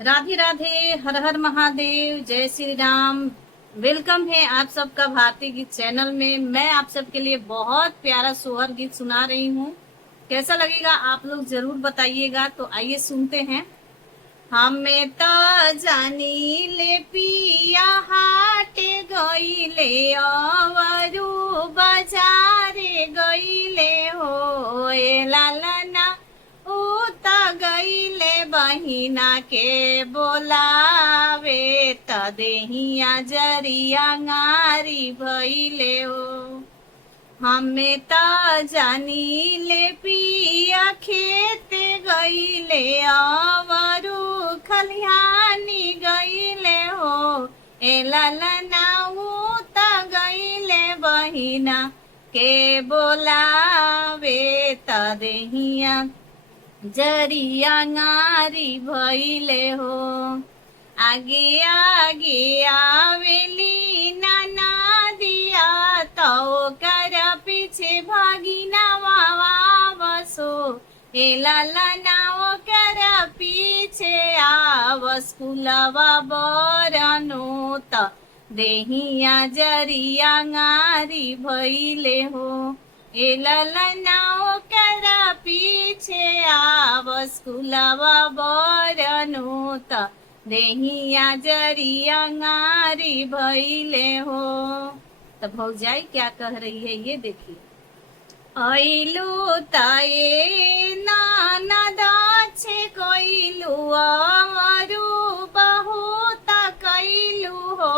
राधे राधे, हर हर महादेव, जय श्री राम। वेलकम है आप सबका भारतीय गीत चैनल में। मैं आप सबके लिए बहुत प्यारा सोहर गीत सुना रही हूँ। कैसा लगेगा आप लोग जरूर बताइएगा। तो आइए सुनते हैं। हमें तो जानी ले पिया हाट गईले अवरु बाजारे गईले हो ए लालना उत गईले बहिना के बोलावे त देहिया जरिया गारी भइले हो। हमें त जानी ले पिया खेत गईले अवरु खलिहानी गईले हो ए ललनाऊ त गईले बहिना के बोलावे त देहिया जरिया गारी भइले हो। आगे आगे आवेली नाना दिया तो कर पीछे भागिना वावा बसो ए लालना ओ कर पीछे आवस कुलवा बरनो त देहिया जरिया गारी भइले हो ए ललना ओ कर पीछे आवस कुलवा बरनो त देहिया जरिया गारी भइले हो। तो भौजाई क्या कह रही है ये देखिए। ऐलू ताए ननद छे कइलू अमरु बहुत कइलू हो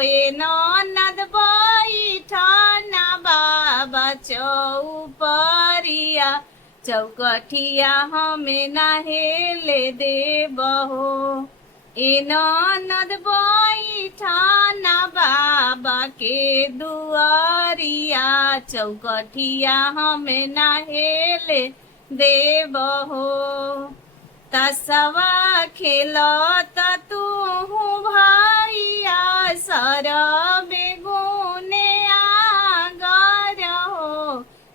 ए ननद बैठना बाबा चौपरिया चौकठिया हमें नहेले देबहो ए ननद बैठना बाबा के दुआरिया चौकठिया हमें नहेले देबहो। तसवा खेलत तू भैया सर बेगुने आगर हो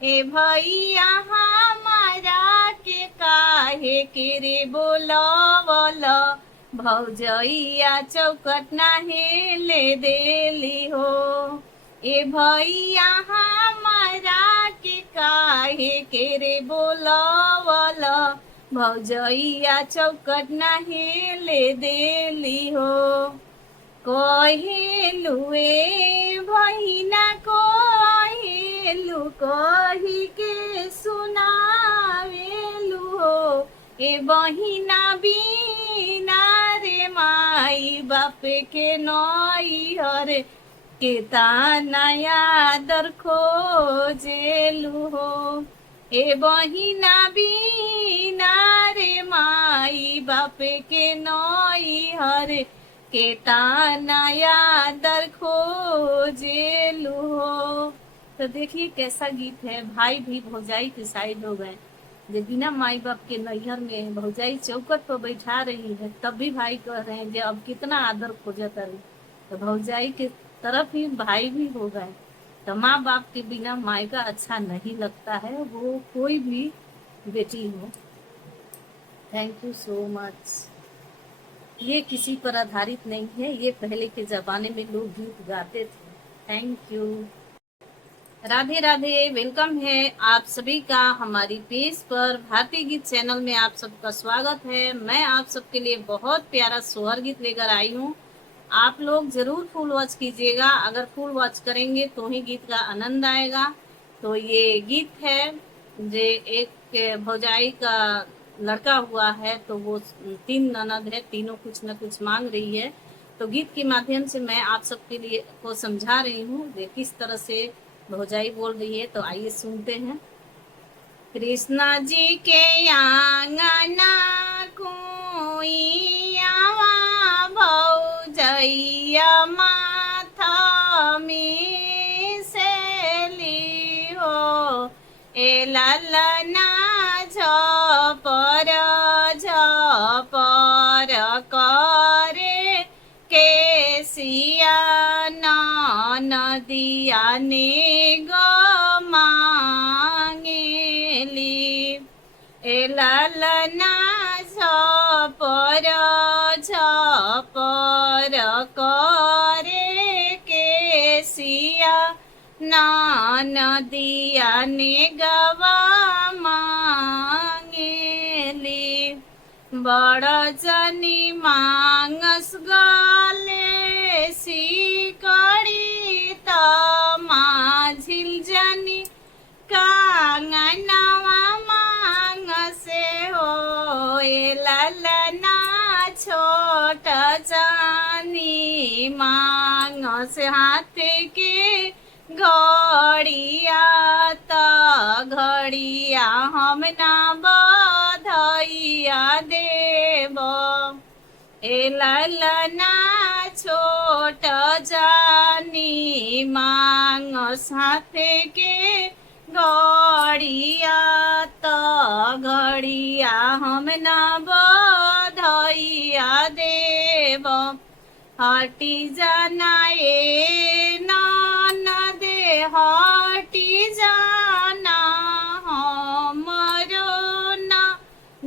ए भैया हमारा के काहे के रे बोलवल भौजैया चौकट नहेले देली हो ए भैया हमारा के काहे के रे बोलवल भौजैया चौकट नहेले देली हो। कहेलु ए बहिना कहेलु कही के सुनावेलु हो ए बहिना बिना रे माई बाप के नैहर के तानया दर खोजेलु हो ए बहिना बिना रे माई बाप के नैहर के तानया दर खोजेलु हो। तो देखिए कैसा गीत है। भाई भी भौजाई के साइड हो गए। जो बिना माई बाप के नैहर में भौजाई चौकट पर बैठा रही है तब भी भाई कह रहे हैं कि अब कितना आदर खोजत रही। तो भौजाई के तरफ ही भाई भी हो गए। तो माँ बाप के बिना माई का अच्छा नहीं लगता है, वो कोई भी बेटी हो। Thank you so much. ये किसी पर आधारित नहीं है, ये पहले के जमाने में लोग गीत गाते थे। Thank you. Radhe Radhe, welcome है आप सभी का हमारी पेज पर। भारतीय गीत चैनल में आप सबका स्वागत है। मैं आप सबके लिए बहुत प्यारा सोहर गीत लेकर आई हूँ। आप लोग जरूर फुल वॉच कीजिएगा। अगर फुल वॉच करेंगे तो ही गीत का आनंद आएगा। तो ये गीत है जो एक भौजाई का लड़का हुआ है, तो वो 3 ननद है, तीनों कुछ न कुछ मांग रही है। तो गीत के माध्यम से मैं आप सबके लिए को समझा रही हूँ किस तरह से भौजाई बोल रही है। तो आइए सुनते हैं। कृष्णा जी के आंगना कुइयावा भौजैया माथा में सेली हो ए ललना झपर झपर करे केसिया नदिया ने मांगेली ए ललना झपर नदिया ने गवा मांगेली बड़ जनी मांगस गले सिकड़ी त माझिल जनी कांगनवा मांगसे हो ललना छोट जानी मांगस हाथ के घड़िया त घड़िया हम ना बधैया देव ए ललना छोट जानी मांगस हाथ के घड़िया त घड़िया हम ना बधैया देव हटी जाना ए ननदे हटी जाना हमरो ना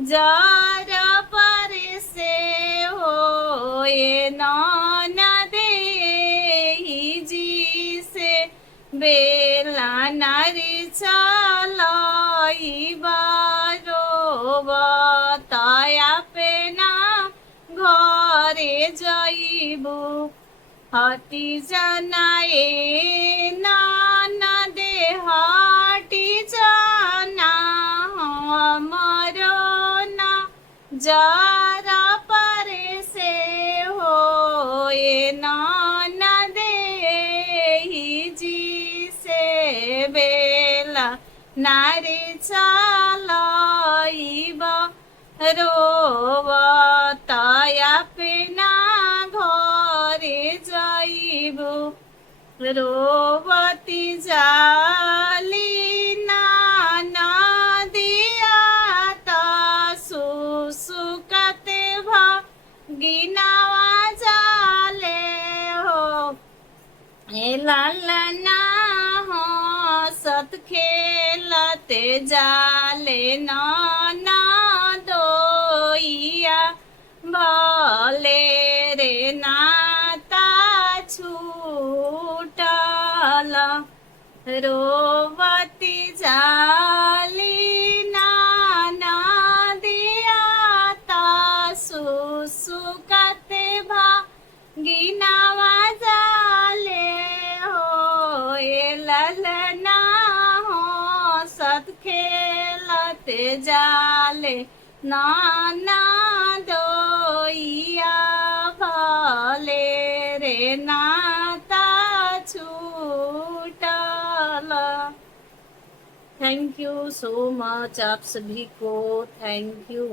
जार पर से हो ए ननदे जी से बेला नारी चलाई बारो बताया पे ना घरे जाइबू हटी जाना ए ननदे हटी जाना हमरो ना जरा पर से हो ए ननदे जी से बेला नारी चलाइबा रोवताया पे ना घरे जाइबू रोवती जाली ना नदिया त सुसुकते गिनावा जाले हो ए लालना हो सत खेलते जाले नाना दोइया भले रे नाता छूटल रोवती जाली नाना दिया ता सुसुकते गिनावा जाले हो ए ललना हो सत खेलते जाले नाना दोइया भले रे नाता छूटल। थैंक यू सो मच आप सभी को। Thank you.